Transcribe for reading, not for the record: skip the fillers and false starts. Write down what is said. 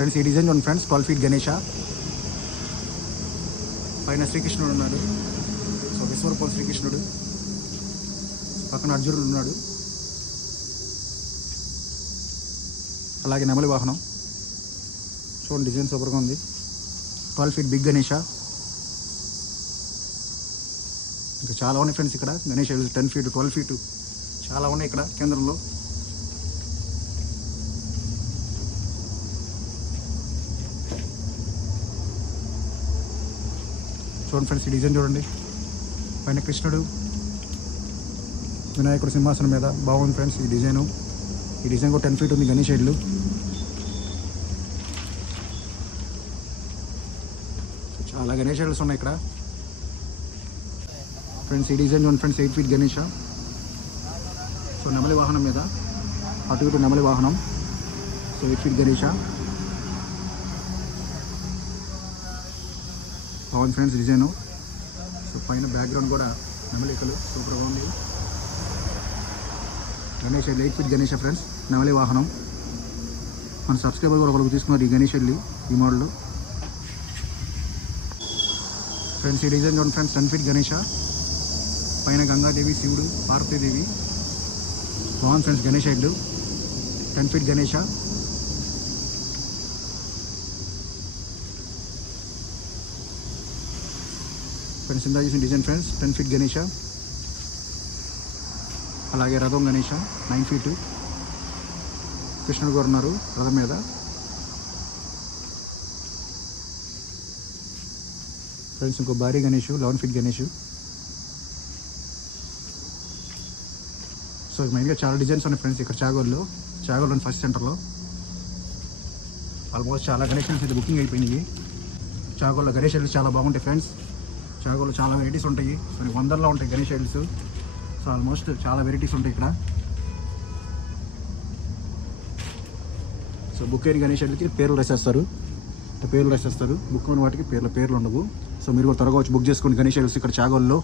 ఫ్రెండ్స్ ఈ డిజైన్ చూడండి ఫ్రెండ్స్ 12 ఫీట్ గణేష పైన శ్రీకృష్ణుడు ఉన్నాడు. సో విశ్వరూపం శ్రీకృష్ణుడు, పక్కన అర్జునుడు ఉన్నాడు, అలాగే నెమలి వాహనం. చూడండి డిజైన్ సూపర్గా ఉంది. 12 ఫీట్ బిగ్ గణేష. ఇంకా చాలా ఉన్నాయి ఫ్రెండ్స్ ఇక్కడ గణేష 10 ఫీట్ 12 ఫీట్ చాలా ఉన్నాయి ఇక్కడ కేంద్రంలో. చూడండి ఫ్రెండ్స్ ఈ డిజైన్ చూడండి, పైన కృష్ణుడు వినాయకుడు సింహాసనం మీద బాగుంది ఫ్రెండ్స్. ఈ డిజైన్ కూడా 10 ఫీట్ ఉంది గణేష్ ఇల్లు. చాలా గణేష్ ఇల్స్ ఉన్నాయి ఇక్కడ ఫ్రెండ్స్. ఈ డిజైన్ చూడండి ఫ్రెండ్స్ 8 ఫీట్ గణేష. సో నెమలి వాహనం మీద, అటు ఇటు నెమలి వాహనం. సో 8 ఫీట్ గణేష బాగుంది ఫ్రెండ్స్ డిజైను. సో పైన బ్యాక్గ్రౌండ్ కూడా నెమలికలు సూపర్గా ఉంది. గణేష్ 8 ఫీట్ గణేష ఫ్రెండ్స్, నెమలి వాహనం. మన సబ్స్క్రైబర్ కూడా ఒకరికి తీసుకున్నారు ఈ గణేష్ ఈ మోడల్ ఫ్రెండ్స్. ఈ డిజైన్ చూడండి ఫ్రెండ్స్ 10 ఫీట్ గణేష, పైన గంగాదేవి, శివుడు, పార్వతీదేవి బాగుంది ఫ్రెండ్స్. గణేష్ 10 ఫీట్ గణేష. ఫ్రెండ్స్ ఇందా చేసిన డిజైన్ ఫ్రెండ్స్ 10 ఫీట్ గణేష. అలాగే రథం గణేష 9 ఫీటు. కృష్ణుడు గారు ఉన్నారు రథం మీద. ఫ్రెండ్స్ ఇంకో భారీ గణేష్ 11 ఫీట్ గణేష్. సో మెయిన్గా చాలా డిజైన్స్ ఉన్నాయి ఫ్రెండ్స్ ఇక్కడ చాగోల్లో ఫస్ట్ సెంటర్లో. ఆల్మోస్ట్ చాలా గణేష్ అయితే బుకింగ్ అయిపోయినాయి. చాగోల్లో గణేష్ చాలా బాగుంటాయి ఫ్రెండ్స్. చాగోల్లో చాలా వెరైటీస్ ఉంటాయి, కొన్ని వందల్లో ఉంటాయి గణేష్ ఐడల్స్. సో ఆల్మోస్ట్ చాలా వెరైటీస్ ఉంటాయి ఇక్కడ. సో బుక్ అయిన గణేష్ ఐడల్కి పేర్లు రాసేస్తారు. బుక్ అయిన వాటికి పేర్లు ఉండవు. సో మీరు కూడా త్వరగా వచ్చి బుక్ చేసుకోండి గణేష్ ఐడల్స్ ఇక్కడ చాగోల్లో.